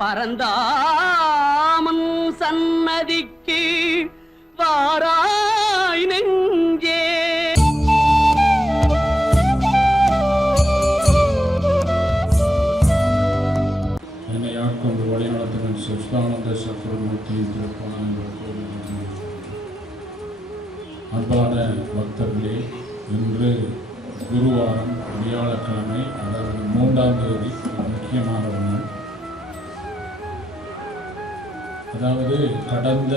பரந்தாமன் சன்னதிக்கு வாராய் நெஞ்சே. என்னை ஆட்கொண்டு வழிநடத்தும் சிவானந்த சக்கரமூர்த்தியின் திருப்பானங்கள் அன்பான பக்தர்களே இன்று குருவாரம் வியாழக்கிழமை அதாவது மூன்றாம் தேதி முக்கியமான அதாவது கடந்த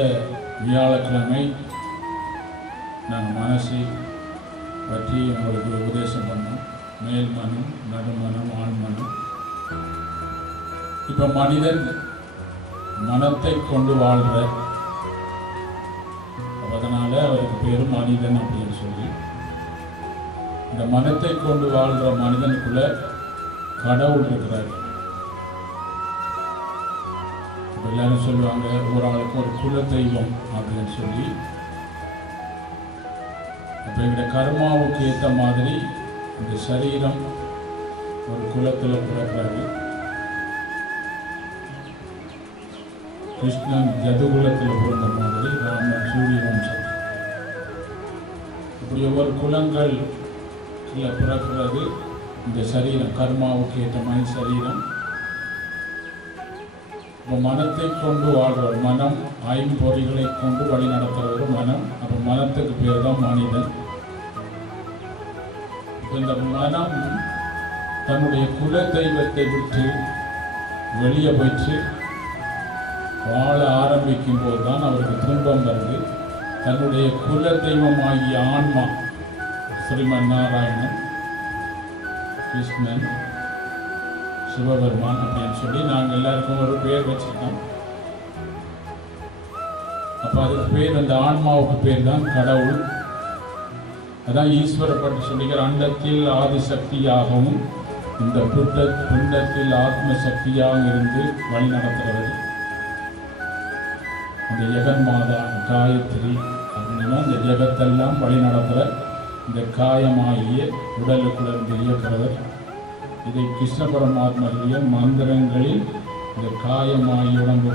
வியாழக்கிழமை நாங்கள் மனசை பற்றி உங்களுக்கு உபதேசம் பண்ணோம். மேல் மனம் நடுமனம் ஆழ்மனம் இப்போ மனிதன் மனத்தை கொண்டு வாழ்கிற அதனால் அவருக்கு பேர் மனிதன் அப்படின்னு சொல்லி. இந்த மனத்தை கொண்டு வாழ்கிற மனிதனுக்குள்ள கடவுள் இருக்கிறார். எல்லாரும் சொல்லுவாங்க ஒரு ஆளுக்கு ஒரு குல தெய்வம் அப்படின்னு சொல்லி. அப்போ எங்களுடைய கர்மாவுக்கு ஏற்ற மாதிரி இந்த சரீரம் ஒரு குலத்தில் பிறக்கிறாரு கிருஷ்ணன் ஜதுகுலத்தில் பிறந்த மாதிரி ராமன் சூரிய வம்சம் இப்படி ஒவ்வொரு குலங்கள் பிறக்கிறது இந்த சரீரம் கர்மாவுக்கு ஏற்ற மாதிரி சரீரம். மனத்தை கொண்டு வாழ்றவர் மனம் ஐம்பொறிகளை கொண்டு வழி நடத்துறவர் மனம். அப்போ மனத்துக்கு பேர் தான் மனிதன். இப்ப இந்த மனம் தன்னுடைய குல தெய்வத்தை விட்டு வெளியே போயிட்டு வாழ ஆரம்பிக்கும் போது தான் அவருக்கு துன்பம் வருது. தன்னுடைய குல தெய்வமாகிய ஆன்மா. ஸ்ரீமன் நாராயணன் கிருஷ்ணன் சிவபெருமான் அப்படின்னு சொல்லி நாங்கள் எல்லாருக்கும் ஒரு பேர் வச்சுருக்கோம். அப்போ அதுக்கு பேர் அந்த ஆன்மாவுக்கு பேர் தான் கடவுள். அதான் ஈஸ்வரப்பட்டு சொல்லிக்கிற அண்டத்தில் ஆதிசக்தியாகவும் இந்த புத்த புண்டத்தில் ஆத்ம சக்தியாக இருந்து வழி நடத்துகிறது. அந்த ஜெகன் மாதா காயத்ரி அப்படின்னா இந்த ஜெகத்தெல்லாம் வழி நடத்துகிற இந்த காயமாகிய உடலுக்குள்ள இருந்து இயக்கிறவர். இதை கிருஷ்ண பரமாத்மருடைய மந்திரங்களில் இந்த காயமாகி உடம்பு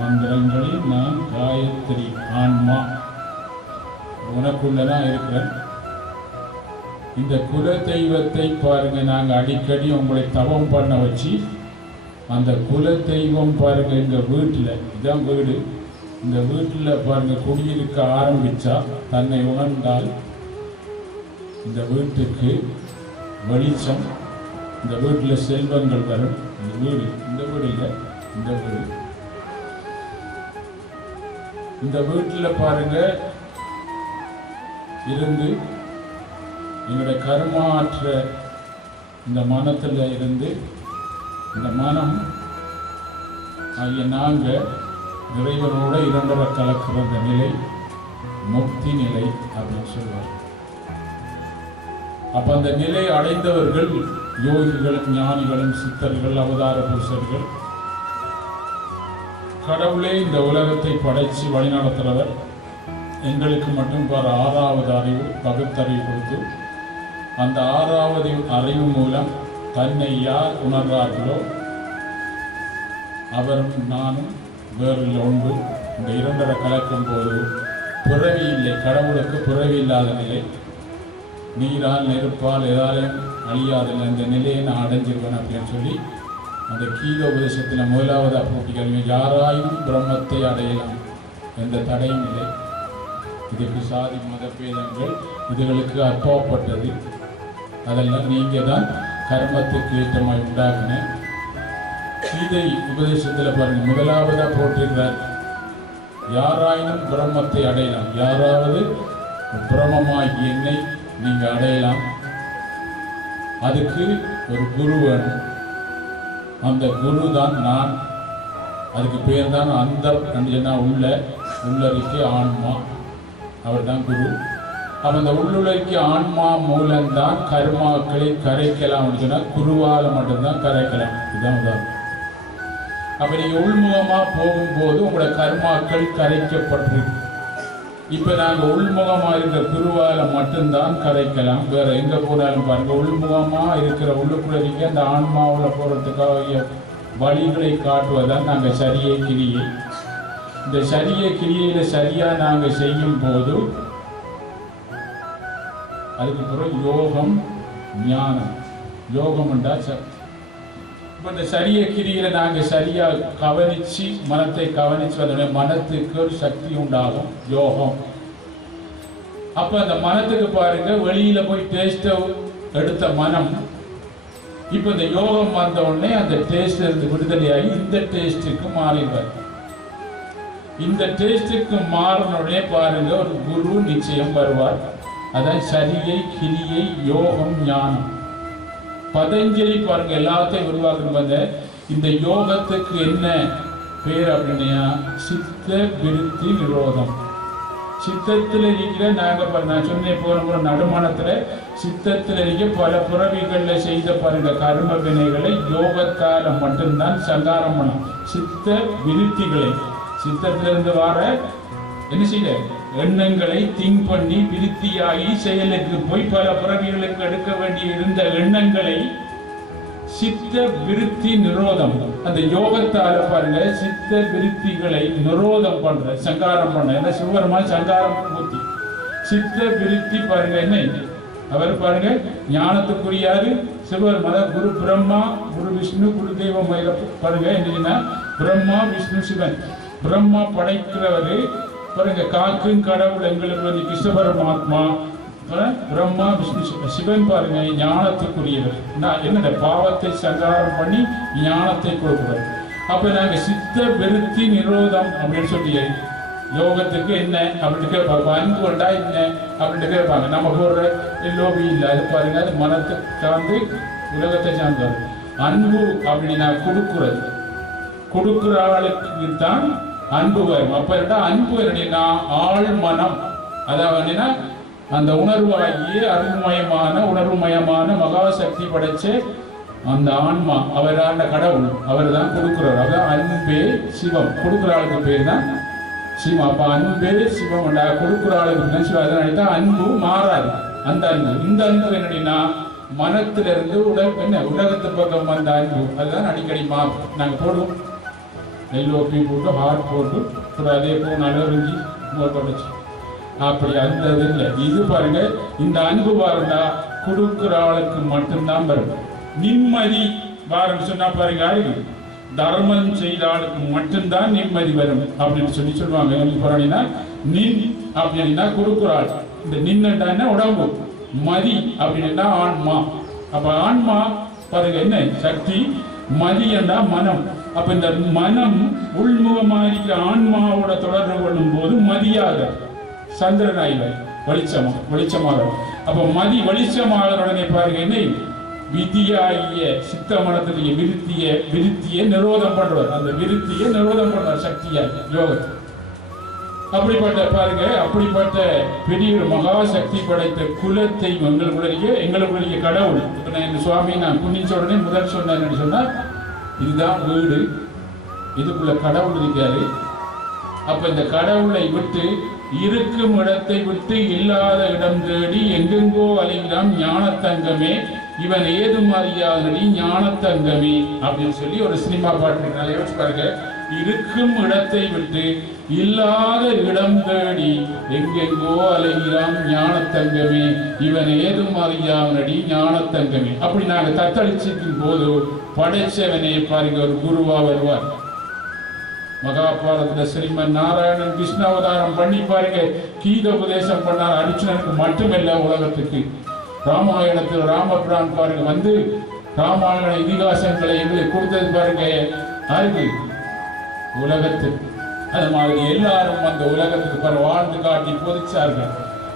மந்திரங்களில் நான் காயத்ரி ஆன்மா. உனக்குள்ளதான் இருக்கிறேன். இந்த குல தெய்வத்தை பாருங்க நாங்கள் அடிக்கடி உங்களை தவம் பண்ண வச்சு அந்த குல தெய்வம் பாருங்க எங்க வீட்டில் இதான் வீடு. இந்த வீட்டில் பாருங்க குடியிருக்க ஆரம்பிச்சா தன்னை உணர்ந்தால் இந்த வீட்டுக்கு வெளிச்சம் இந்த வீட்டில் செல்வங்கள் வரும் இந்த வீடு இந்த வீடு இல்லை இந்த வீடு. இந்த வீட்டில் பாருங்க. இருந்து என்னுடைய கருமாற்ற இந்த மனத்தில் இருந்து இந்த மனம் ஆகிய நாங்கள் இறைவனோட இரண்டரை கலக்கிற அந்த நிலை முக்தி நிலை அப்படின்னு சொல்லுவார் அப்ப அந்த நிலை அடைந்தவர்கள் யோகிகளும் ஞானிகளும் சித்தர்கள் அவதார புருஷர்கள். கடவுளே இந்த உலகத்தை படைச்சு வழிநடத்துறவர். எங்களுக்கு மட்டும் பார் ஆறாவது அறிவு பகுத்தறிவு கொடுத்து அந்த ஆறாவது அறிவு மூலம் தன்னை யார் உணர்றார்களோ அவரும் நானும் வேறு ஒன்று. இந்த இரண்டரை கலக்கும் போது பிறவி இல்லை கடவுளுக்கு பிறவி இல்லாத நிலை. நீரால் நெருப்பால் எதாலையும் அழியாத இந்த நிலையை நான் அடைஞ்சிருவேன் அப்படின்னு சொல்லி அந்த கீத உபதேசத்தில் முதலாவதாக போட்டிகள் யாராயும் பிரம்மத்தை அடையலாம் எந்த தடையும் இல்லை இதுக்கு சாதி மதபேதங்கள் இதுகளுக்கு அப்பாற்பட்டது. அதெல்லாம் நீங்கள் தான் கர்மத்துக்கு ஏற்றமாய் உண்டாகின கீதை உபதேசத்தில் பாருங்கள் முதலாவதாக போட்டிருக்கிறார். யாராயினும் பிரம்மத்தை அடையலாம். யாராவது பிரம்மமாகி என்னை நீங்க அடையலாம். அதுக்கு ஒரு குரு வேணும். அந்த குரு தான் நான். அதுக்கு பேர் தான் அந்த சொன்னா உள்ள உள்ளறிக்கு ஆன்மா. அவர் தான் குரு. அப்ப அந்த உள்ளுழைக்கு ஆன்மா மூலம்தான் கர்மாக்களை கரைக்கலாம் சொன்னா குருவால மட்டும்தான் கரைக்கலாம். இதுதான் உதாரணம். அப்ப நீங்க உள்முகமா போகும்போது உங்களோட கர்மாக்கள் கரைக்கப்பட்டிருக்கு. இப்போ நாங்கள் உள்முகமாக இருக்கிற குருவால மட்டும்தான் கரைக்கலாம். வேறு எங்கே போனாலும் பாருங்க. உள்முகமாக இருக்கிற உள்ளுக்குள்ள அந்த ஆன்மாவில் போகிறதுக்காக வழிகளை காட்டுவதால் நாங்கள் சரியை கிரியை. இந்த சரிய கிரியையில் சரியாக நாங்கள் செய்யும் போது அதுக்கப்புறம் யோகம் ஞானம். யோகம் என்றால் ச இப்போ இந்த சரிய கிரியில நாங்கள் சரியாக கவனிச்சு மனத்தை கவனிச்சு அதனுடைய மனத்துக்கு ஒரு சக்தி உண்டாகும் யோகம். அப்போ அந்த மனத்துக்கு பாருங்க வெளியில் போய் டேஸ்ட்டை எடுத்த மனம். இப்போ இந்த யோகம் வந்த உடனே அந்த டேஸ்ட் இருந்து விடுதலையாகி இந்த டேஸ்ட்டுக்கு மாறிடுவார் இந்த டேஸ்ட்டுக்கு மாறின உடனே பாருங்க ஒரு குரு நிச்சயம் வருவார். அதான் சரியை கிரியை யோகம் ஞானம். பதஞ்சலி பாருங்க எல்லாத்தையும் உருவாக்கும் வந்த இந்த யோகத்துக்கு என்ன பேர் அப்படின்னா சித்த விருத்தி விரோதம். சித்தத்தில் இருக்கிற நாங்க பாரு நான் சொன்னேன் போன முறை நடுமானத்தில் சித்தத்தில் இருக்க பல புறவிகளில் செய்த பாருங்க கர்ம வினைகளை யோகத்தால் மட்டும்தான் சங்காரம் பண்ணலாம் சித்த விருத்திகளை. சித்தத்திலிருந்து வர என்ன செய்ய? எண்ணங்களை திங்க் பண்ணி விருத்தியாகி செயலுக்கு போய் பல பிறவிகளுக்கு எடுக்க வேண்டிய இருந்த எண்ணங்களை சித்த விருத்தி நிரோதம். அந்த யோகத்தால பாருங்க சித்த விருத்திகளை நிரோதம் பண்ற சங்காரம் பண்ண என்ன சிவபெருமா சங்காரம் மூர்த்தி. சித்த விருத்தி பாருங்க என்ன அவர் பாருங்க ஞானத்துக்குரியாரு சிவர் அதாவது குரு பிரம்மா குரு விஷ்ணு குரு தெய்வம் பாருங்க என்னன்னா பிரம்மா விஷ்ணு சிவன். பிரம்மா படைக்கிறவரு பாருங்க காக்கும் கடவுள் எங்களுக்கு வந்து கிருஷ்ண பரமாத்மா பிரம்மா விஷ்ணு சிவன். பாருங்க ஞானத்துக்குரியவர். நான் என்னோட பாவத்தை சங்காரம் பண்ணி ஞானத்தை கொடுக்கிறார் அப்ப நாங்க சித்த விருத்தி நிரோதம் அப்படின்னு சொல்லி யோகத்துக்கு என்ன அப்படின்னு கேட்பாங்க. அன்பு கொண்டா என்ன அப்படின்னு கேட்பாங்க. நம்ம போடுற லோபி இல்லை. அது பாருங்க அது மனத்தை சார்ந்து உலகத்தை சார்ந்தது. அன்பு அப்படின்னா கொடுக்குறது. கொடுக்குற ஆளுக்கு தான் அன்பு வரும் அப்ப என்னடா அன்பு என்னன்னா ஆள் மனம். அதாவது என்னன்னா அந்த உணர்வாகிய அருள்மயமான உணர்வுமயமான மகாசக்தி படைச்ச அந்த ஆன்மா. அவரான கடவுள். அவர் தான் கொடுக்குறார். அதான் அன்பே சிவம். கொடுக்குற ஆளுக்கு பேர் தான் சிவம். அப்ப அன்பே சிவம் கொடுக்குற ஆளுக்கு தான் சிவம். அதனால அன்பு மாறாது. அந்த அன்பு. இந்த அன்பு என்னன்னா மனத்திலிருந்து உடல் என்ன? உலகத்து பக்கம் வந்த அன்பு. அதுதான் அடிக்கடி மா நாங்கள் போடுவோம். எல்லோப்பி போட்டு ஹார்ட் போட்டு அப்புறம் அதே போல் நலரிஞ்சி தொடச்சு அப்படி அந்த இது இல்லை. இது பாருங்க இந்த அன்பு பாருண்டா கொடுக்குற ஆளுக்கு மட்டும்தான் வரும். நிம்மதி பாருன்னு சொன்னா பாருங்க யாருக்கு தர்மம் செய்த ஆளுக்கு மட்டும்தான் நிம்மதி வரும் அப்படின்னு சொல்லி சொல்லுவாங்க. எனக்கு போறாங்கன்னா நின் அப்படின்னா கொடுக்குற ஆள். இந்த நின்னுட்டான்னா உடம்பு. மதி அப்படின்னா ஆன்மா. அப்ப ஆன்மா பாருங்க என்ன? சக்தி. மதி என்றா மனம். அப்ப இந்த மனம் உள்முகமா இருக்கிற ஆன்மாவோட தொடர்பு கொள்ளும் போது மதியாக சந்திரனாயில வெளிச்சமா வெளிச்சமாக. அப்ப மதி வெளிச்சமாக உடனே பாருங்க என்ன? விதியாகிய சித்த மனத்திலேயே விருத்திய விருத்தியை நிரோதம் பண்றார் அந்த விருத்தியை நிரோதம் பண்றார் சக்தியாக யோகத்தை. அப்படிப்பட்ட பாருங்க அப்படிப்பட்ட பெரிய ஒரு மகா சக்தி படைத்த குலத்தை எங்களுக்குள்ளேயே எங்களுக்குள்ளேயே கடவுள். இப்ப நான் இந்த சுவாமி நான் குனிச்ச உடனே முதல் சொன்னேன் சொன்னா இதுதான் வீடு. இதுக்குள்ள கடவுள் இருக்காரு. அப்ப இந்த கடவுளை விட்டு இருக்கும் இடத்தை விட்டு இல்லாத இடம் தேடி எங்கெங்கோ அலைகிறான் ஞானத்தங்கமே. இவன் ஏதும் ஞான ஞானத்தங்கமே அப்படின்னு சொல்லி ஒரு சினிமா பாட்டு நல்லா யோசிச்சு பாருங்க. இருக்கும் இடத்தை விட்டு இல்லாத இடம் தேடி எங்கெங்கோ அலைகிறான் ஞானத்தங்கமே. இவன் ஏதும் ஞான ஞானத்தங்கமே. அப்படி நாங்க தத்தளிச்சிருக்கும் போது படைச்சவனே பாருங்க ஒரு குருவா வருவார். மகாபாரதத்துல ஸ்ரீமன் நாராயணன் கிருஷ்ண அவதாரம் பண்ணி பாருங்க கீத உபதேசம் பண்ணார். அர்ஜுனனுக்கு மட்டுமல்ல உலகத்துக்கு. ராமாயணத்தில் ராமபிரான் பாருங்க வந்து ராமாயண இதிகாசங்களை எங்களுக்கு கொடுத்தது பாருங்க. அருகு. உலகத்துக்கு. அது மாதிரி எல்லாரும் அந்த உலகத்துக்கு பாரு வாழ்ந்து காட்டி பொதிச்சார்கள்.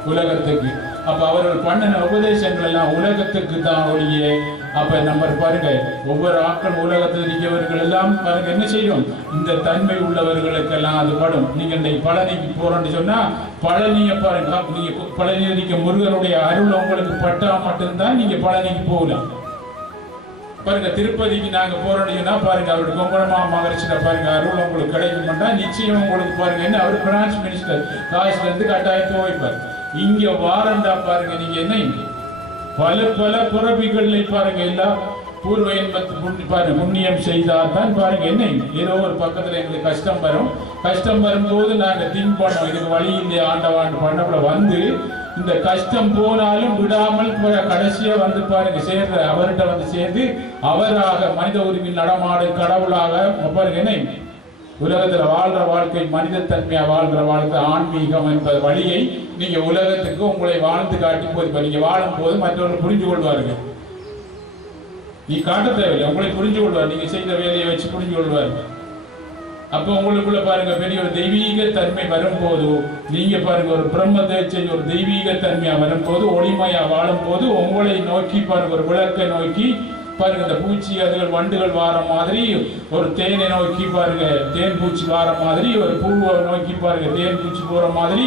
உலகத்துக்கு. அப்ப அவர்கள் பண்ணின உபதேசங்கள் எல்லாம் உலகத்துக்கு தான் ஒழிய அப்ப நம்ம பாருங்க ஒவ்வொரு ஆட்கள் உலகத்தில் இருக்கிறவர்கள் எல்லாம் பாருங்க என்ன செய்யும்? இந்த தன்மை உள்ளவர்களுக்கெல்லாம் அது படும். நீங்க இன்னைக்கு பழனிக்கு போறோம்னு சொன்னா பழனிய பாருங்க நீங்க பழனியில் இருக்க முருகனுடைய அருள் உங்களுக்கு பட்டா மட்டும்தான் நீங்க பழனிக்கு போகலாம் பாருங்க திருப்பதிக்கு நாங்க போறோம்னா பாருங்க அவருடைய கொம்பரமா மகரிஷில பாருங்க அருள் உங்களுக்கு கிடைக்கும்னா நிச்சயம் உங்களுக்கு பாருங்க என்ன அவர் பிரான்ச் மினிஸ்டர் காசுல இருந்து கட்டாயம் துவைப்பார் இங்க வாரண்டா பாருங்க நீங்க என்ன பல பல புறவிகளை பாருங்க எல்லாம் பூர்வ இன்பத்து புண்ணி பாருங்க புண்ணியம் செய்தால் தான் பாருங்க என்ன? ஏதோ ஒரு பக்கத்தில் எங்களுக்கு கஷ்டம் வரும். கஷ்டம் வரும்போது நாங்கள் திங்க் பண்ணோம் இதுக்கு வழி இல்லையா ஆண்டவாண்டு பண்ணப்பட வந்து இந்த கஷ்டம் போனாலும் விடாமல் ப- கடைசியா வந்து பாருங்க சேர்ந்த அவர்கிட்ட வந்து சேர்ந்து அவராக மனித உரிமை நடமாடும் கடவுளாக பாருங்க என்ன? உலகத்துல வாழ்ற வாழ்க்கை மனிதத்தன்மையா வாழ்ற வாழ்க்கை ஆன்மீகம் என்பது வழியை நீங்க உலகத்துக்கு உங்களை வாழ்ந்து காட்டி போது நீங்க வாழும் போது மற்றவர்கள் புரிஞ்சு கொள்வார்கள் நீ காட்ட தேவையில்லை உங்களை புரிஞ்சு கொள்வார். நீங்க செய்த வேலையை வச்சு புரிஞ்சு கொள்வார்கள் அப்போ உங்களுக்குள்ள பாருங்க பெரிய ஒரு தெய்வீக தன்மை வரும்போது நீங்க பாருங்க ஒரு பிரம்மத்தை தேச்சை ஒரு தெய்வீக தன்மையா வரும்போது ஒளிமையா வாழும்போது உங்களை நோக்கி பாருங்க ஒரு விளக்கை நோக்கி பாருங்க இந்த பூச்சி அதுகள் வண்டுகள் வார மாதிரி ஒரு தேனை நோக்கி பாருங்க. தேன் பூச்சி வார மாதிரி ஒரு பூவை நோக்கி பாருங்க. தேன் பூச்சி போற மாதிரி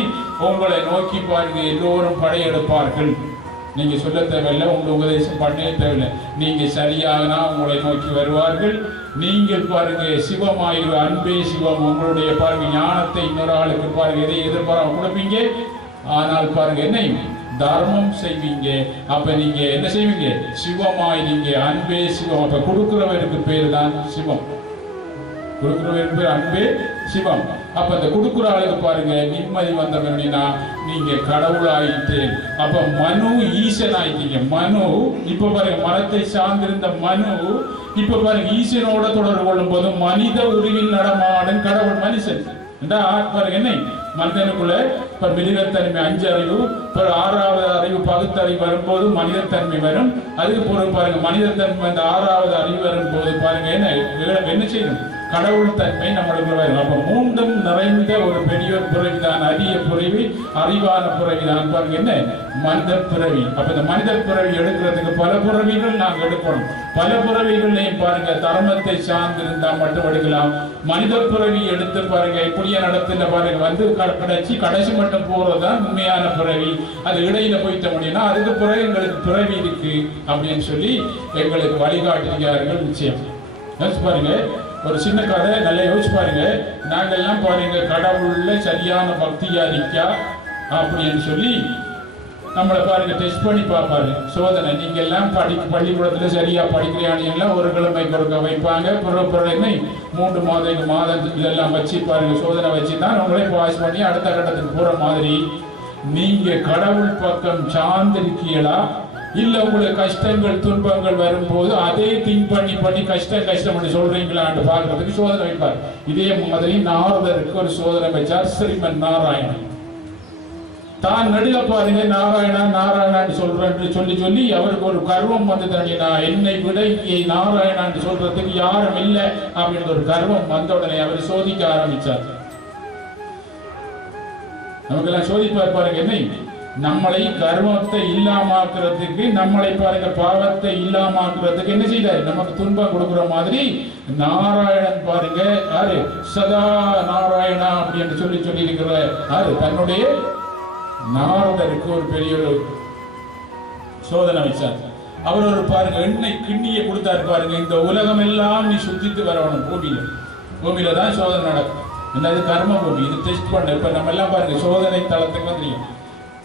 உங்களை நோக்கி பாருங்க. எல்லோரும் படையெடுப்பார்கள். நீங்க சொல்ல தேவையில்லை உங்க உபதேசம் பண்ணவே தேவையில்லை. நீங்க சரியாகனா உங்களை நோக்கி வருவார்கள். நீங்கள் பாருங்க சிவமாயிரு அன்பே சிவம். உங்களுடைய பாருங்க ஞானத்தை இன்னொரு ஆளுக்கு பாருங்க. எதை எதிர்பாராம கொடுப்பீங்க? ஆனால் பாருங்க என்னையும் தர்மம் செய்வீங்க. அப்ப நீங்க என்ன செய்வீங்க? சிவமாய் நீங்க அன்பே சிவம். அப்ப கொடுக்கிறவருக்கு பேர் தான் சிவம். கொடுக்கிறவருக்கு பேர் அன்பே சிவம். அப்ப இந்த கொடுக்குற ஆளுக்கு பாருங்க. நிம்மதி வந்தவனா நீங்க கடவுளாயிட்டு அப்ப மனு ஈசன் ஆயிட்டீங்க மனு இப்ப பாருங்க மரத்தை சார்ந்திருந்த மனு இப்ப பாருங்க ஈசனோட தொடர்பு கொள்ளும் போது மனித உருவில் நடமாடும் கடவுள் மனுஷன். என்றா பாருங்க என்னை மனிதனுக்குள்ள இப்ப மிருகத்தன்மை அஞ்சு அறிவு இப்ப ஆறாவது அறிவு பகுத்தறிவு வரும்போது மனிதத்தன்மை வரும். அதுக்கு பிறகு பாருங்க மனிதத்தன்மை அந்த ஆறாவது அறிவு வரும்போது பாருங்க என்ன என்ன செய்யணும் கடவுள் தன்மை நம்மளுக்கு அப்ப மூன்றும் நிறைந்த ஒரு பெரியோர் பிறவிதான் அரிய பிறவி அறிவான பிறவிதான் பாருங்க என்ன? மனித பிறவி. அப்ப இந்த மனித பிறவி எடுக்கிறதுக்கு பல பிறவிகள் நாங்கள் எடுக்கணும் பல பிறவிகள்லையும் பாருங்க தர்மத்தை சார்ந்திருந்தா மட்டும் எடுக்கலாம். மனித பிறவி எடுத்து பாருங்க இப்படியே நடத்துல பாருங்க வந்து கடைச்சி கடைசி மட்டும் போறதுதான் உண்மையான பிறவி. அது இடையில போயிட்ட முடியும்னா அதுக்கு பிறகு எங்களுக்கு பிறவி இருக்கு அப்படின்னு சொல்லி எங்களுக்கு வழிகாட்டுகிறார்கள் நிச்சயம். பாருங்க ஒரு சின்ன கதை நல்லா யோசிச்சு பாருங்க. நாங்கள்லாம் பாருங்க கடவுள்ல சரியான பக்தியா இருக்கா அப்படின்னு சொல்லி நம்மளை பாருங்க டெஸ்ட் பண்ணி பார்ப்பாரு. சோதனை நீங்க எல்லாம் படி பள்ளிக்கூடத்துல சரியா படிக்கிறானு ஒரு கிழமை கொடுக்க வைப்பாங்க. பிறகு மூன்று மாதம் மாதத்துல எல்லாம் வச்சு பாருங்க சோதனை வச்சு தான் உங்களே பாஸ் பண்ணி அடுத்த கட்டத்துக்கு போற மாதிரி. நீங்க கடவுள் பக்கம் சார்ந்திருக்கீங்களா? இல்ல உங்களுக்கு கஷ்டங்கள் துன்பங்கள் வரும்போது அதே திங்க் பண்ணி பண்ணி கஷ்டம் கஷ்டம் பண்ணி சொல்றீங்களான்னு பார்க்கறதுக்கு சோதனை வைப்பார். இதே மாதிரி நாரதருக்கு ஒரு சோதனை வச்சார் ஸ்ரீமன் நாராயணன். தான் நடுல பாருங்க நாராயணா நாராயணான்னு சொல்றேன்னு சொல்லி சொல்லி அவருக்கு ஒரு கர்வம் வந்து தனியா என்னை விட இங்கே நாராயணான்னு சொல்றதுக்கு யாரும் இல்லை அப்படின்ற ஒரு கர்வம் வந்த உடனே அவர் சோதிக்க ஆரம்பிச்சார். நமக்கெல்லாம் சோதிப்பார் பாருங்க என்ன நம்மளை கர்வத்தை இல்லாமாக்குறதுக்கு நம்மளை பாருங்க பாவத்தை இல்லாமாக்குறதுக்கு என்ன செய்தார் நமக்கு துன்பம் கொடுக்குற மாதிரி நாராயணன் பாருங்க யாரு சதா நாராயணா அப்படின்னு சொல்லி சொல்லி இருக்கிற யாரு தன்னுடைய நாரதருக்கு ஒரு பெரிய ஒரு சோதனை வச்சார் அவர் ஒரு பாருங்க எண்ணெய் கிண்ணியை கொடுத்தாரு பாருங்க இந்த உலகம் எல்லாம் நீ சுத்தித்து வரணும் பூமியில. பூமியில தான் சோதனை நடக்கும். என்னது கர்ம பூமி இது டெஸ்ட் பண்ண இப்ப நம்ம எல்லாம் பாருங்க சோதனை தளத்துக்கு வந்துருக்கோம்.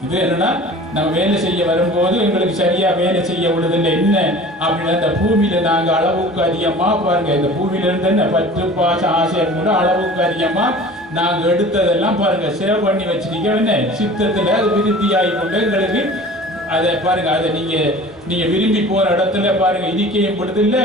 இது என்னன்னா நம்ம வேலை செய்ய வரும்போது எங்களுக்கு சரியா வேலை செய்ய உள்ளதில்லை. என்ன? அப்படின்னு அந்த பூமியில நாங்க அளவுக்கு அதிகமா பாருங்க. இந்த பூமியில இருந்து என்ன? பத்து பாசம் ஆசை கூட அளவுக்கு அதிகமா நாங்க எடுத்ததெல்லாம் பாருங்க. சேவ் பண்ணி வச்சிருக்கோம் என்ன? சித்தத்துல அது விருத்தி ஆகி கொண்டு எங்களுக்கு அதை பாருங்க. அதை நீங்க நீங்க விரும்பி போற இடத்துல பாருங்க இனிக்கையும் படுது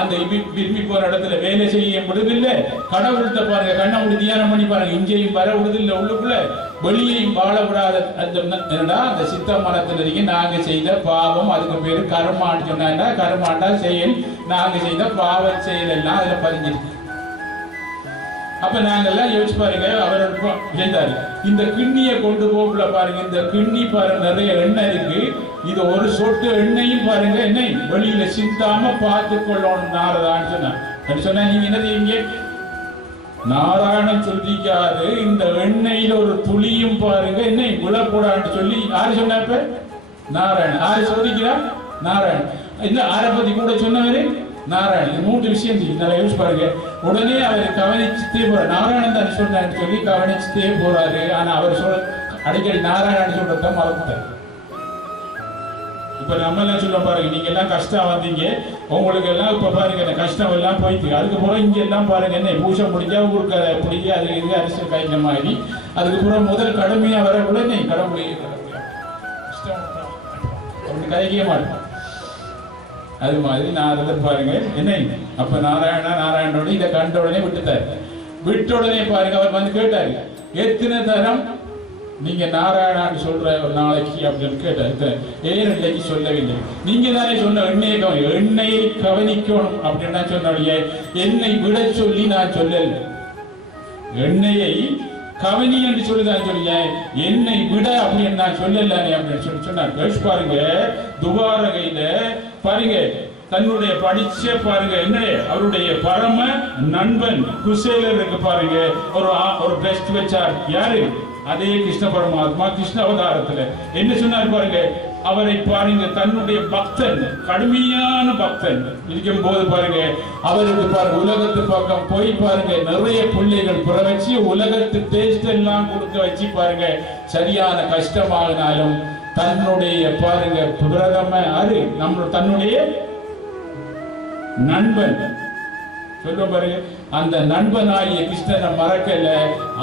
அந்த விரும்பி போற இடத்துல வேலை செய்யும் விடுதில்ல. இல்ல கடவுள்கிட்ட பாருங்க கண்ணை முடி தியானம் பண்ணி பாருங்க இங்கேயும் வர விடுதில்ல உள்ளுக்குள்ள. வெளியையும் வாழ விடாத அந்த என்னடா அந்த சித்த மனத்தினருக்கு நாங்க செய்த பாவம் அதுக்கு பேரு கர்மான்னு சொன்னாங்க கர்மாண்டா செயல். நாங்க செய்த பாவ செயல் எல்லாம் அதுல பதிஞ்சிருக்கு. அப்ப நாங்கெல்லாம் யோசிச்சு பாருங்க அவர் செய்தாரு இந்த கிண்ணியை கொண்டு போகல பாருங்க இந்த கிண்ணி பாருங்க நிறைய எண்ணெய் இருக்கு. இது ஒரு சொட்டு எண்ணெயும் பாருங்க எண்ணெய் வெளியில சிந்தாம பார்த்து கொள்ளணும் நாரதான்னு சொன்னா அப்படி சொன்னா நீங்க என்ன செய்வீங்க? நாராயணன் சொல்லிக்காது இந்த எண்ணெயில ஒரு துளியும் பாருங்க எண்ணெய் விழக்கூடாதுன்னு சொல்லி யாரு சொன்னாப்ப நாராயண் நாராயணன். யாரு சோதிக்கிறா நாராயணன். இந்த ஆரம்பத்தி கூட சொன்னவரு நாராயணன். மூன்று விஷயம் தெரியும். நல்லா யோசிச்சு பாருங்க. உடனே அவர் கவனிச்சுட்டே போற நாராயணன் தான் சொன்னான்னு சொல்லி கவனிச்சுட்டே போறாரு. ஆனா அவர் சொல் அடிக்கடி நாராயணன் சொல்றத மறந்துட்டார். இப்ப நம்ம எல்லாம் சொல்ல பாருங்க நீங்க எல்லாம் கஷ்டம் வந்தீங்க. உங்களுக்கு எல்லாம் இப்ப பாருங்க இந்த கஷ்டம் எல்லாம் போயிட்டு அதுக்கப்புறம் இங்க எல்லாம் பாருங்க என்ன பூஜை முடிஞ்சா ஊருக்கு பிடிக்க அது இது அரசியல் கைந்த மாதிரி அதுக்கப்புறம் முதல் கடுமையா வர உடனே கடவுளே கடவுளே. கஷ்டம் அப்படி கதைக்கவே மாட்டோம். அது மாதிரி நான் அதை பாருங்க என்ன? அப்ப நாராயணா நாராயணோட இதை கண்ட உடனே விட்டுட்டாரு. விட்ட உடனே பாருங்க அவர் வந்து கேட்டாரு எத்தனை தரம் நீங்க நாராயணான்னு சொல்ற ஒரு நாளைக்கு அப்படின்னு கேட்டேன். ஏன் இன்னைக்கு சொல்லவில்லை. நீங்க தானே சொன்ன எண்ணெயை கவனி எண்ணெயை கவனிக்கணும் அப்படின்னு சொன்னோடைய என்னை விட சொல்லி நான் சொல்லல. எண்ணெயை கவனி என்று சொல்லி தான் சொல்லிய என்னை விட அப்படின்னு நான் சொல்லல அப்படின்னு சொல்லி சொன்னார். யோசிச்சு பாருங்க துபாரகையில பாருங்க தன்னுடைய படிச்ச பாருங்க என்ன அவருடைய பரம நண்பன் குசேலருக்கு பாருங்க. ஒரு ஆ- ஒரு பெஸ்ட் வச்சார். யாரு? அதே கிருஷ்ண பரமாத்மா கிருஷ்ண அவதாரத்துல. என்ன சொன்னார் பாருங்க? அவரை பாருங்க தன்னுடைய பக்தன் கடுமையான பக்தன். இருக்கும் போது பாருங்க அவருக்கு பாருங்க உலகத்து பக்கம் போய் பாருங்க நிறைய பிள்ளைகள் புற வச்சு உலகத்து டேஸ்ட் எல்லாம் கொடுக்க வச்சு பாருங்க சரியான கஷ்டமாகினாலும் தன்னுடைய பாருங்க பிரதம அரு நம்ம தன்னுடைய நண்பன் சொல்ல பாருங்க அந்த நண்பனாகிய கிருஷ்ணனை மறக்கல.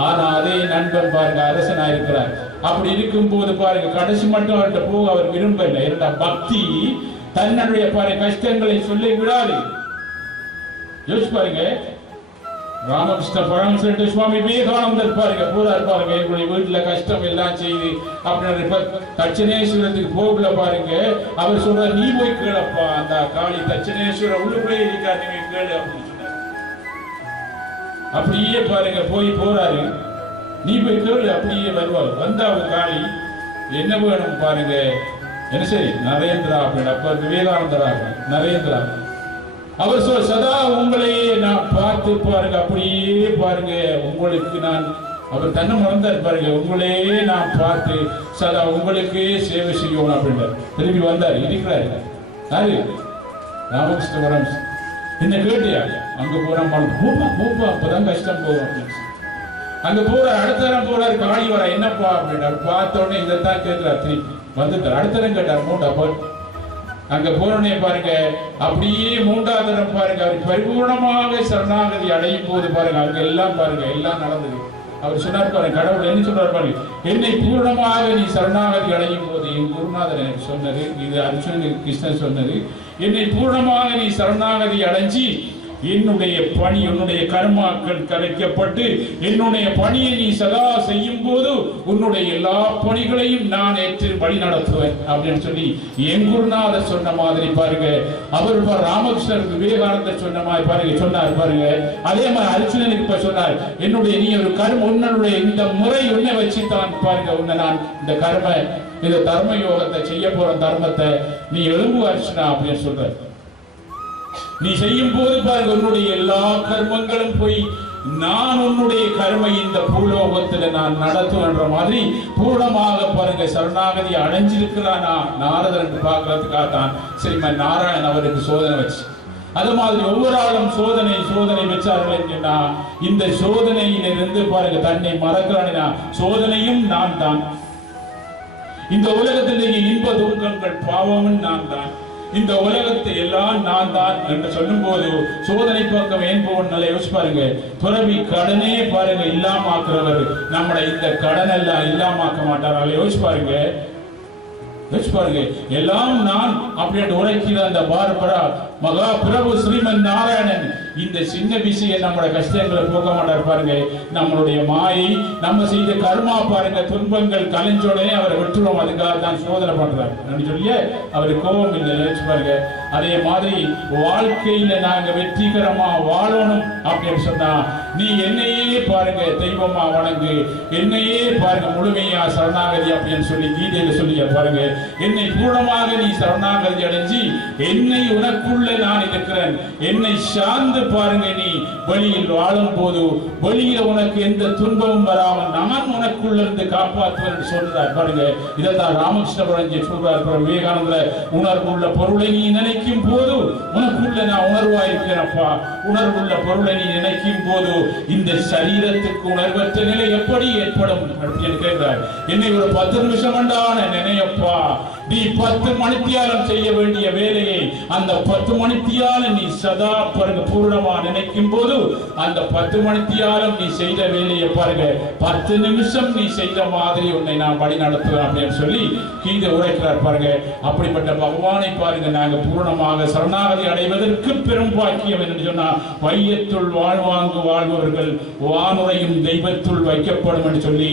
ஆனா அதே நண்பன் பாருங்க அரசனா இருக்கிறார். அப்படி இருக்கும் போது பாருங்க கடைசி மட்டும் அவர்கிட்ட போக அவர் விரும்பல. இரண்டா பக்தி? தன்னுடைய பாரு கஷ்டங்களை சொல்லி விடாது. யோசிச்சு பாருங்க. ராமகிருஷ்ண பரமசிட்ட சுவாமி விவேகானந்தர் பாருங்க போறார் பாருங்க எங்களுடைய வீட்டுல கஷ்டம் எல்லாம் செய்து அப்படின்னு தட்சிணேஸ்வரத்துக்கு தட்சணேஸ்வரத்துக்கு போகல பாருங்க. அவர் சொல்ற நீ போய் கேளப்பா அந்த காளி தட்சிணேஸ்வரர் உள்ளுக்குள்ளே இருக்கா நீ கேளு அப்படின்னு அப்படியே பாருங்க போய் போறாரு. நீ போய் கேளு அப்படியே வருவார். வந்தா அவங்க காளி என்ன வேணும் பாருங்க. என்ன சரி? நரேந்திரா அப்படின்னு அப்ப விவேகானந்தரா நரேந்திரா. அவர் சொல் சதா உங்களையே நான் பார்த்து பாருங்க அப்படியே பாருங்க. உங்களுக்கு நான் அவர் தன்னை மறந்தார் பாருங்க. உங்களையே நான் பார்த்து சதா உங்களுக்கே சேவை செய்யணும் அப்படின்றார். திரும்பி வந்தார். இருக்கிறாரு. யாரு? ராமகிருஷ்ண வரம் என்ன கேட்டியா? அங்கே போறான் மறந்து பூப்பா பூப்பா அப்பதான் கஷ்டம் போகும் அப்படின்னு போகிற அங்க அடுத்த தரம் போறாரு காளி வர என்னப்பா? அப்படின்னாரு பார்த்த உடனே இதைத்தான் கேட்கிறார். திருப்பி வந்துட்டார். அடுத்த தரம் கேட்டார். மூட்டா போய் அங்க போறனே பாருங்க அப்படியே மூன்றாவது இடம் பாருங்க. அவர் பரிபூர்ணமாக சரணாகதி அடையும் போது பாருங்க அங்க எல்லாம் பாருங்க எல்லாம் நடந்தது. அவர் சொன்னார் பாருங்க கடவுள் என்ன சொல்றார் பாருங்க என்னை பூர்ணமாக நீ சரணாகதி அடையும் போது என் குருநாதன் எனக்கு சொன்னது இது அர்ஜுன் கிருஷ்ணன் சொன்னது என்னை பூர்ணமாக நீ சரணாகதி அடைஞ்சி என்னுடைய பணி உன்னுடைய கர்மாக்கள் கலைக்கப்பட்டு என்னுடைய பணியை நீ சதா செய்யும் போது உன்னுடைய எல்லா பணிகளையும் நான் ஏற்று வழி நடத்துவேன் அப்படின்னு சொல்லி என் குருநாதர் சொன்ன மாதிரி பாருங்க. அவர் பா- ராமகிருஷ்ணர் விவேகானந்தர் சொன்ன மாதிரி பாருங்க சொன்னார் பாருங்க. அதே மாதிரி அர்ஜுனனுக்கு இப்ப சொன்னார் என்னுடைய நீ ஒரு கர்ம உன்னுடைய இந்த முறை உன்னை வச்சு தான் பாருங்க உன்னை நான் இந்த கர்ம இந்த தர்ம யோகத்தை செய்ய போற தர்மத்தை நீ எழும்பு அர்ச்சனா அப்படின்னு சொல்ற நீ செய்யும் போது பாருங்க உன்னுடைய எல்லா கர்மங்களும் போய் நான் உன்னுடைய கருமை இந்த பூலோகத்துல நான் நடத்துவேன்ற மாதிரி பூர்ணமாக பாருங்க சரணாகதி அடைஞ்சிருக்கிறானா? நாரதர் என்று பார்க்கறதுக்காக தான் ஸ்ரீமன் நாராயணன் அவருக்கு சோதனை வச்சு. அது மாதிரி ஒவ்வொரு ஆளும் சோதனை சோதனை வச்சார்கள் என்றா இந்த சோதனையிலிருந்து பாருங்க தன்னை மறக்கிறானா சோதனையும் நான் தான் இந்த உலகத்திலேயே இன்ப துக்கங்கள் பாவமும் நான் தான் இந்த உலகத்தை எல்லாம் நான் தான் என்று சொல்லும்போது சோதனை பக்கம் ஏன் நல்லா யோசிச்சு பாருங்க. துறவி கடனே பாருங்க இல்லாமாக்குறவர். நம்மளை இந்த கடன் எல்லாம் இல்லாமாக்க மாட்டார். அதை யோசிச்சு பாருங்க. யோசிச்சு பாருங்க. எல்லாம் நான் அப்படின்னு உரைக்கிற அந்த பார்பரா மகா பிரபு ஸ்ரீமன் நாராயணன். இந்த சின்ன விஷயம் நம்மளோட கஷ்டங்களை போக்க மாட்டார் பாருங்க. நம்மளுடைய மாயை நம்ம செய்த கர்மா பாருங்க துன்பங்கள் கலைஞ்சோடனே அவரை விட்டுருவோம். அதுக்காக தான் சோதனை பண்றாரு. அப்படின்னு சொல்லி அவருக்கு கோபம் இல்லை. பாருங்க. அதே மாதிரி வாழ்க்கையில நாங்க வெற்றிகரமா வாழணும் அப்படின்னு சொன்னா நீ என்னையே பாருங்க தெய்வமா வணங்கு. என்னையே பாருங்க முழுமையா சரணாகதி அப்படின்னு சொல்லி கீதையில சொல்லிய பாருங்க. என்னை பூர்ணமாக நீ சரணாகதி அடைஞ்சி என்னை உனக்குள்ள நான் இருக்கிறேன். என்னை சார்ந்து பாருங்க நீ வழியில் வாழும் போது வழியில உனக்கு எந்த துன்பமும் வராமல் நான் உனக்குள்ள இருந்து காப்பாற்றுவேன் சொல்றார் பாருங்க. இதைத்தான் ராமகிருஷ்ண பரஞ்சி சொல்றார். பாருங்க, உணர்வு உணர்வுள்ள பொருளை நீ நினை நினைக்கும் போது உனக்குள்ள நான் உணர்வா இருக்கிறப்பா உணர்வுள்ள பொருளை நீ நினைக்கும் போது இந்த சரீரத்துக்கு உணர்வற்ற நிலை எப்படி ஏற்படும்? அப்படின்னு கேட்கிறார். என்னை ஒரு பத்து நிமிஷம் அண்டான நினைப்பா? நீ பத்து மணித்தியாலம் செய்ய வேண்டிய வேலையை அந்த பத்து மணித்தியாலம் நீ சதா பாருங்க பூர்ணமா நினைக்கும் போது அந்த பத்து மணித்தியாலம் நீ செய்த வேலையை பாருங்க பத்து நிமிஷம் நீ செய்த மாதிரி உன்னை நான் வழி நடத்துவேன் அப்படின்னு சொல்லி கீதை உரைக்கிறார் பாருங்க. அப்படிப்பட்ட பகவானை பாருங்க நாங்க பூரணமாக சரணாகதி அடைவதற்கு பெரும் பாக்கியம் என்று சொன்னா வையத்துள் வாழ்வாங்கு வாழ்பவர்கள் வானுரையும் தெய்வத்துள் வைக்கப்படும் என்று சொல்லி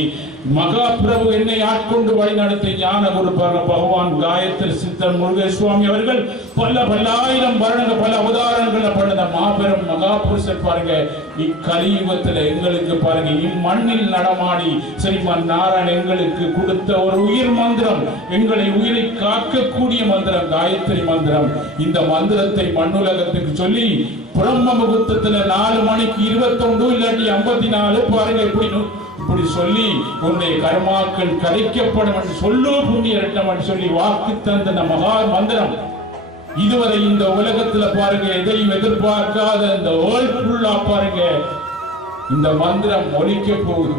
மகா பிரபு என்னை ஆட்கொண்டு வழி நடத்த ஞான குரு பர- பகவான் காயத்ரி சித்தர் முருகேசுவாமி அவர்கள் பல பல்லாயிரம் வருடங்கள் பல அவதாரங்கள் பண்ணத மாபெரும் மகாபுருஷர் பாருங்க. இக்கலியுகத்துல எங்களுக்கு பாருங்க இம்மண்ணில் நடமாடி ஸ்ரீமன் நாராயண் எங்களுக்கு கொடுத்த ஒரு உயிர் மந்திரம் எங்களை உயிரை காக்கக்கூடிய மந்திரம் காயத்ரி மந்திரம். இந்த மந்திரத்தை மண்ணுலகத்துக்கு சொல்லி பிரம்ம முகூர்த்தத்துல நாலு மணிக்கு இருபத்தொன்று இல்லாட்டி ஐம்பத்தி நாலு பாருங்க இப்படி இப்படி சொல்லி உன்னுடைய கர்மாக்கள் கரைக்கப்படும் என்று சொல்லு புண்ணிய ரட்டம் என்று சொல்லி வாக்கு தந்த மகா மந்திரம். இதுவரை இந்த உலகத்துல பாருங்க எதையும் எதிர்பார்க்காத இந்த வேர்ல்ட் ஃபுல்லா பாருங்க. இந்த மந்திரம் ஒழிக்க போகுது.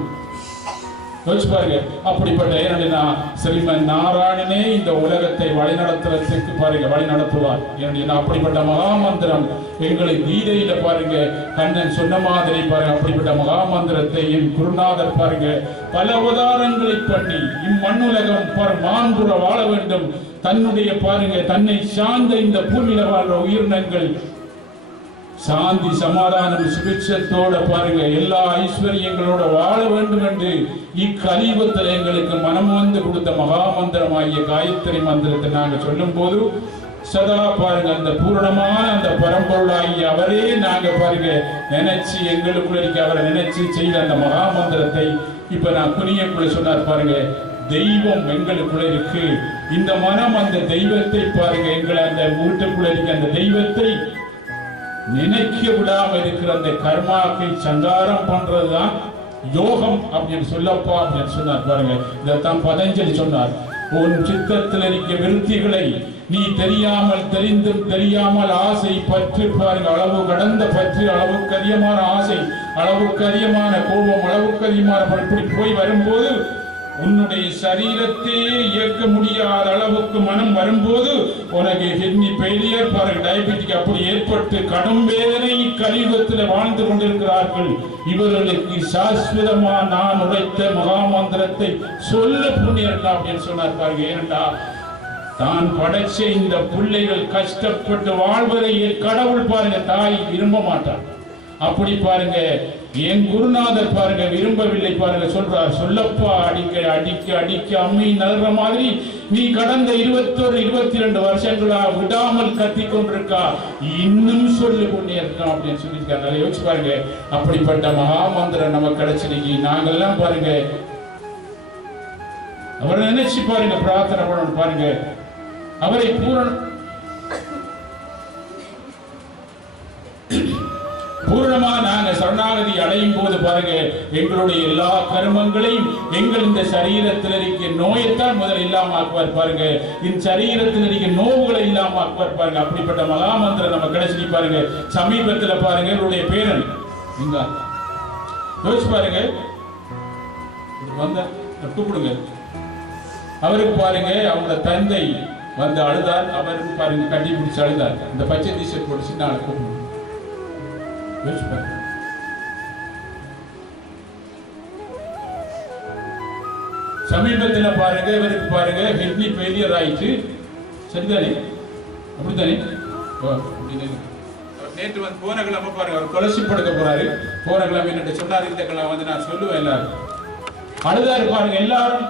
யோசிச்சு பாருங்க அப்படிப்பட்ட ஏனென்னா செல்வன் நாராயணனே இந்த உலகத்தை வழிநடத்துறதுக்கு பாருங்க வழி நடத்துவார் ஏனென்னா அப்படிப்பட்ட மகா மந்திரம் எங்களை கீதையில பாருங்க கண்ணன் சொன்ன மாதிரி பாருங்க அப்படிப்பட்ட மகா மந்திரத்தை என் குருநாதர் பாருங்க பல உதாரணங்களை பண்ணி இம்மண்ணுலகம் பாரு மாண்புற வாழ வேண்டும். தன்னுடைய பாருங்க தன்னை சார்ந்த இந்த பூமியில வாழ்ற உயிரினங்கள் சாந்தி சமாதானம் சுபிட்சத்தோட பாருங்க. எல்லா ஐஸ்வர்யங்களோட வாழ வேண்டும் என்று இக்கலிபத்தில் எங்களுக்கு மனம் வந்து கொடுத்த மகா மந்திரமாகிய காயத்ரி மந்திரத்தை நாங்கள் சொல்லும் போது சதா பாருங்க அந்த பூரணமான அந்த பரம்பொருளாகிய அவரே நாங்க பாருங்க நினைச்சு எங்களுக்குள்ள இருக்க. அவரை நினைச்சு செய்த அந்த மகா மந்திரத்தை இப்ப நான் குனியக்குள்ள சொன்னார் பாருங்க தெய்வம் எங்களுக்குள்ள இருக்கு. இந்த மனம் அந்த தெய்வத்தை பாருங்க எங்களை அந்த வீட்டுக்குள்ள இருக்க. அந்த தெய்வத்தை நினைக்க விடாம இருக்கிற அந்த கர்மாக்கை சங்காரம் பண்றதுதான் யோகம் அப்படின்னு சொல்லப்பா அப்படின்னு சொன்னார். பாருங்க இதைத்தான் பதஞ்சலி சொன்னார். உன் சித்தத்தில் இருக்க விருத்திகளை நீ தெரியாமல் தெரிந்தும் தெரியாமல் ஆசை பற்று பாருங்க அளவு கடந்த பற்று அளவுக்கு அதிகமான ஆசை அளவுக்கு அதிகமான கோபம் அளவுக்கு அதிகமான இப்படி போய் வரும்போது உன்னுடைய சரீரத்தையே இயக்க முடியாத அளவுக்கு மனம் வரும்போது உனக்கு கிட்னி பெயிலியர் பாருங்க டயபெட்டிக் அப்படி ஏற்பட்டு கடும் வேதனை கலியுகத்தில் வாழ்ந்து கொண்டிருக்கிறார்கள். இவர்களுக்கு சாஸ்வதமா நான் உடைத்த மகாமந்திரத்தை சொல்ல புண்ணியர்களா அப்படின்னு சொன்னார் பாருங்க. ஏனண்டா தான் படைச்ச இந்த பிள்ளைகள் கஷ்டப்பட்டு வாழ்வதை கடவுள் பாருங்க தாய் விரும்ப மாட்டார் அப்படி பாருங்க. என் குருநாதர் பாருங்க விரும்பவில்லை பாருங்க சொல்றார் சொல்லப்பா அடிக்க அடிக்க அடிக்க அம்மி நல்ற மாதிரி நீ கடந்த இருபத்தொரு இருபத்தி ரெண்டு வருஷங்களா விடாமல் கத்தி கொண்டிருக்கா? இன்னும் சொல்லு இருக்கான் அப்படின்னு சொல்லியிருக்காரு அதை யோசிச்சு பாருங்க. அப்படிப்பட்ட மகாமந்திரம் நமக்கு கிடைச்சிருக்கி நாங்கெல்லாம் பாருங்க. அவரை நினைச்சு பாருங்க பிரார்த்தனை பண்ணணும் பாருங்க. அவரை பூரண பூரணமா நாங்க சரணாகதி அடையும் போது பாருங்க எங்களுடைய எல்லா கர்மங்களையும் எங்கள் இந்த சரீரத்தில் இருக்க நோயைத்தான் முதல் இல்லாம ஆக்குவார் பாருங்க. இந்த சரீரத்தில் இருக்க நோவுகளை இல்லாம ஆக்குவார் பாருங்க. அப்படிப்பட்ட மகாமந்திரம் நம்ம கிடைச்சி பாருங்க. சமீபத்தில் பாருங்க இவருடைய பேரன். இந்த. யோசிச்சு பாருங்க. வந்த கூப்பிடுங்க. அவருக்கு பாருங்க அவங்களோட தந்தை வந்து அழுதார். அவருக்கு பாருங்க கட்டி பிடிச்சு அழுதார். இந்த பச்சை டிஷர்ட் போட்டு சின்ன ஆளை கூப்பிடுங்க. சமீபத்தில் பாருங்க பாருங்க இவருக்கு பாருங்க கிட்னி ஃபெயிலியர் ஆயிடுச்சு. சரிதானே? அப்படித்தானே? நேற்று வந்து போன கிழமை பாருங்க அவர் கொலசி படுக்க போறாரு. போன கிழமை என்னட்டு சொன்னார் இந்த கிழமை வந்து நான் சொல்லுவேன் எல்லாரும். அழுதாரு பாருங்க எல்லாரும்.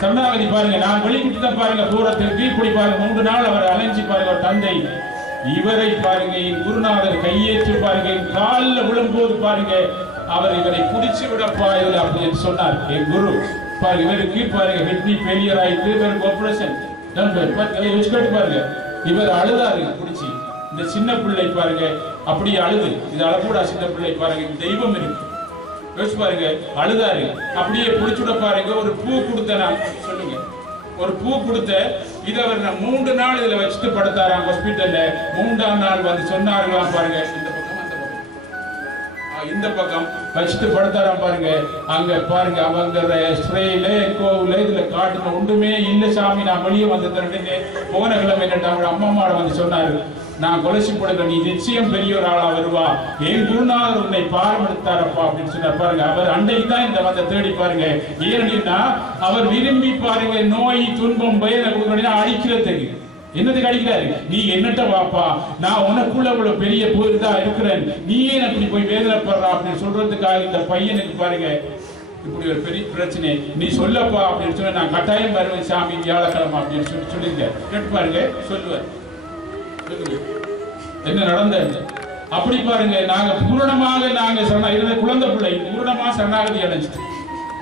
சரணாகதி பாருங்க. நான் வெளிக்கிட்டு தான் பாருங்க. தூரத்திற்கு இப்படி பாருங்க. மூன்று நாள் அவர் அலைஞ்சி பாருங்க அவர் தந்தை. இவரை பாருங்க என் குருநாதர் கையேற்று பாருங்க. காலில் விழும்போது பாருங்க அவர் இவரை பிடிச்சு விடப்பா இதில் அப்படின்னு சொன்னார். என் குரு பாருங்க இவருக்கு பாருங்க கிட்னி ஃபெயிலியர் ஆயிட்டு இவருக்கு ஆபரேஷன் வச்சுக்கிட்டு பாருங்க. இவர் அழுதாரு பிடிச்சி இந்த சின்ன பிள்ளை பாருங்க அப்படியே அழுது. இது அழக்கூடா சின்ன பிள்ளை பாருங்க. தெய்வம் இருக்கு. யோசிச்சு பாருங்க அழுதாரு. அப்படியே பிடிச்சுட பாருங்க ஒரு பூ கொடுத்தனா சொல்லுங்க. ஒரு பூ கொடுத்த இதை அவர் மூன்று நாள் இதுல வச்சுட்டு படுத்தாராம் ஹாஸ்பிட்டல்ல. மூன்றாம் நாள் வந்து சொன்னார்களாம் பாருங்க. இந்த பக்கம் அந்த பக்கம். இந்த பக்கம் வச்சுட்டு படுத்தாராம் பாருங்க. அங்க பாருங்க அவங்க ஸ்ப்ரேல கோவில இதுல காட்டுல ஒன்றுமே இல்ல சாமி. நான் வெளியே வந்து தரேன்னு போன கிழமை என்னட்டு அம்மா வந்து சொன்னாரு. நான் கொலைசி படுக்க நீ நிச்சயம் பெரிய ஒரு ஆளா வருவா. என் குருநாதர் உன்னை பாரமெடுத்தாரப்பா அப்படின்னு சொன்னார். பாருங்க அவர் அன்றைக்கு தான் இந்த வந்த தேடி பாருங்க. ஏன்னா அவர் விரும்பி பாருங்க நோய் துன்பம் பயனை கொடுக்கணும் அழிக்கிறதுக்கு. என்னதுக்கு அடிக்கிறாரு நீ என்னட்ட வாப்பா? நான் உனக்குள்ள இவ்வளவு பெரிய இதா இருக்கிறேன். நீ ஏன் அப்படி போய் வேதனைப்படுறா அப்படின்னு சொல்றதுக்காக இந்த பையனுக்கு பாருங்க. இப்படி ஒரு பெரிய பிரச்சனை. நீ சொல்லப்பா அப்படின்னு சொன்ன நான் கட்டாயம் வருவேன் சாமி வியாழக்கிழமை அப்படின்னு சொல்லி சொல்லியிருக்கேன். கேட்டு பாருங்க சொல்லுவேன் என்ன நடந்த? அப்படி பாருங்க நாங்க பூரணமாக நாங்க சொன்ன இருந்த குழந்தை பிள்ளை பூரணமா சரணாகதி அடைஞ்சிட்டு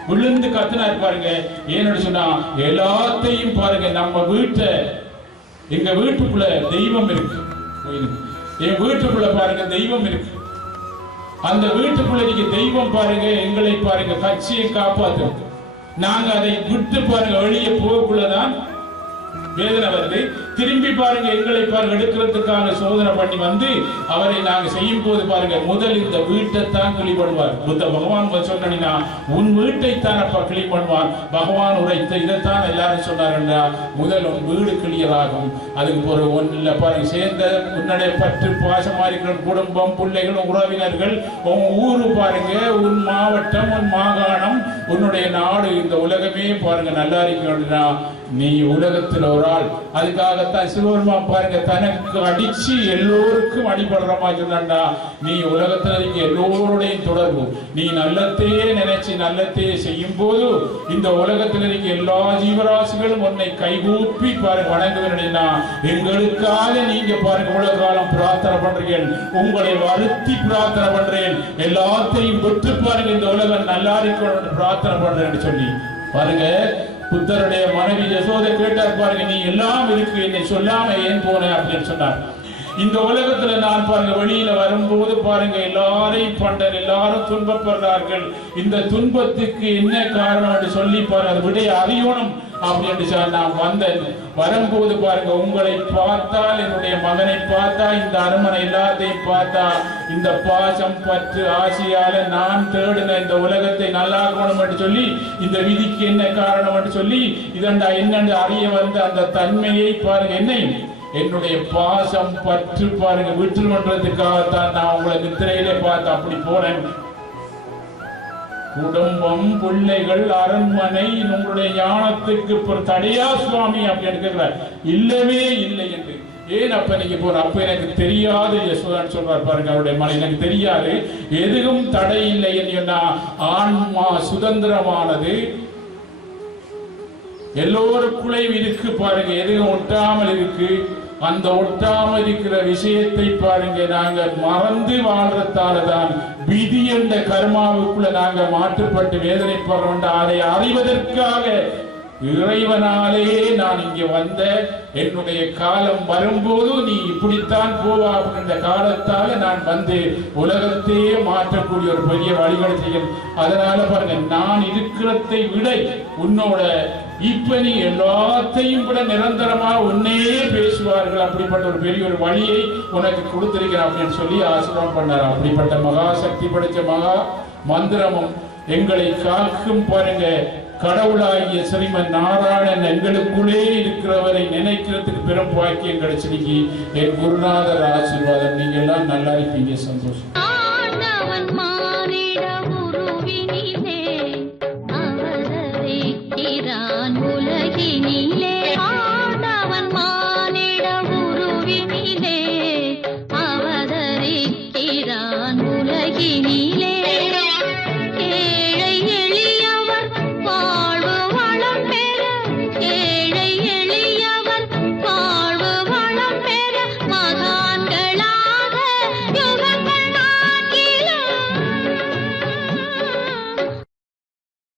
விழுந்து கத்துனாரு பாருங்க. ஏன்னு சொன்னா எல்லாத்தையும் பாருங்க நம்ம வீட்டை எங்க வீட்டுக்குள்ள தெய்வம் இருக்கு. என் வீட்டுக்குள்ள பாருங்க தெய்வம் இருக்கு. அந்த வீட்டுக்குள்ள நீங்க தெய்வம் பாருங்க எங்களை பாருங்க கட்சியை காப்பாத்தும் நாங்க அதை விட்டு பாருங்க வெளியே போகக்குள்ளதான் வேதனை வருது திரும்பி பாருங்க எங்களை பாருங்க எடுக்கிறதுக்காக சோதனை பண்ணி வந்து அவரை நாங்க செய்யும் போது பாருங்க முதல் இந்த வீட்டை தான் கிளி பண்ணுவார். புத்த பகவான் சொன்னா உன் வீட்டை தான் அப்பா கிளி பண்ணுவார். பகவான் உரைத்த இதைத்தான் எல்லாரும் சொன்னாருன்னா முதல் உன் வீடு கிளியராகும் அதுக்கு ஒரு ஒன்றில் பாருங்க சேர்ந்த உன்னுடைய பற்று பாசமா இருக்கிற குடும்பம் பிள்ளைகள் உறவினர்கள் உன் ஊரு பாருங்க உன் மாவட்டம் உன் மாகாணம் உன்னுடைய நாடு இந்த உலகமே பாருங்க நல்லா இருக்கணும்னா நீ உலகத்தில் ஒரு ஆள். அதுக்காகத்தான் சிவபெருமா பாருங்க தனக்கு அடிச்சு எல்லோருக்கும் அடிபடுற மாதிரி இருந்தாண்டா நீ உலகத்துல நீங்க எல்லோருடையும் தொடர்பு. நீ நல்லத்தையே நினைச்சு நல்லத்தையே செய்யும் போது இந்த உலகத்துல நீங்க எல்லா ஜீவராசிகளும் உன்னை கைகூப்பி பாருங்க வணங்குவேன்னா எங்களுக்காக நீங்க பாருங்க இவ்வளவு காலம் பிரார்த்தனை பண்றீங்க உங்களை வருத்தி பிரார்த்தனை பண்றேன். எல்லாத்தையும் விட்டு பாருங்க இந்த உலகம் நல்லா இருக்கணும்னு பிரார்த்தனை பண்றேன்னு சொல்லி. பாருங்க புத்தருடைய மனைவி யசோதை கேட்டார் பாருங்க நீ எல்லாம் இருக்கு என்னை சொல்லாம ஏன் போன? அப்படின்னு சொன்னார். இந்த உலகத்துல நான் பாருங்க வெளியில வரும்போது பாருங்க எல்லாரையும் பண்றேன் எல்லாரும் துன்பப்படுறார்கள். இந்த துன்பத்துக்கு என்ன காரணம் என்று சொல்லி பாரு அது விடைய அறியணும். அப்படின்னு சொல்லி நான் வந்தேன் வரும்போது பாருங்க உங்களை பார்த்தால் என்னுடைய மகனை பார்த்தா இந்த அருமனை எல்லாத்தையும் பார்த்தா இந்த பாசம் பற்று ஆசையால நான் தேடின இந்த உலகத்தை நல்லாக்கணும் என்று சொல்லி இந்த விதிக்கு என்ன காரணம் என்று சொல்லி இதண்டா என்னென்று அறிய வந்த அந்த தன்மையை பாருங்க என்னையும் என்னுடைய பாசம் பற்று பாருங்க விட்டு பண்றதுக்காகத்தான் நான் உங்களை நித்திரையிலே பார்த்து அப்படி போனேன் குடும்பம் பிள்ளைகள் அரண்மனை உங்களுடைய ஞானத்துக்கு ஒரு தடையா சுவாமி அப்படின்னு கேட்கிறார் இல்லவே இல்லை என்று. ஏன் அப்ப நீங்க போற? அப்ப எனக்கு தெரியாது யசோதான் சொல்றார் பாருங்க அவருடைய மனை எனக்கு தெரியாது. எதுவும் தடை இல்லை என்று ஆன்மா சுதந்திரமானது. எல்லோருக்குள்ளேயும் இருக்கு பாருங்க எதுவும் ஒட்டாமல் இருக்கு. அந்த ஒட்டாம இருக்கிற விஷயத்தை பாருங்க. நாங்க மறந்து வாழ்றதால தான் விதி என்ற கர்மாவுக்குள்ள நாங்க மாற்றுப்பட்டு வேதனைப்படுறோம் அதை அறிவதற்காக இறைவனாலே நான் இங்கே வந்த என்னுடைய காலம் வரும்போது நீ இப்படித்தான் போவா அப்படின்ற காலத்தால நான் வந்து உலகத்தையே மாற்றக்கூடிய ஒரு பெரிய வழிகளை செய்யும். அதனால பாருங்க நான் இருக்கிறதை விட உன்னோட இப்ப நீ எல்லாத்தையும் விட நிரந்தரமா உன்னையே பேசுவார்கள் அப்படிப்பட்ட ஒரு பெரிய ஒரு வழியை உனக்கு கொடுத்திருக்கிறேன் அப்படின்னு சொல்லி ஆசீர்வாதம் பண்ணார். அப்படிப்பட்ட மகா சக்தி படைச்ச மகா மந்திரமும் எங்களை காக்கும் பாருங்க. கடவுளாகிய ஸ்ரீமன் நாராயணன் எங்களுக்குள்ளே இருக்கிறவரை நினைக்கிறதுக்கு பெரும் பாக்கியம் கிடைச்சிருக்கி. என் குருநாதர் ஆசீர்வாதம். நீங்க எல்லாம் நல்லா இருப்பீங்க. சந்தோஷம்.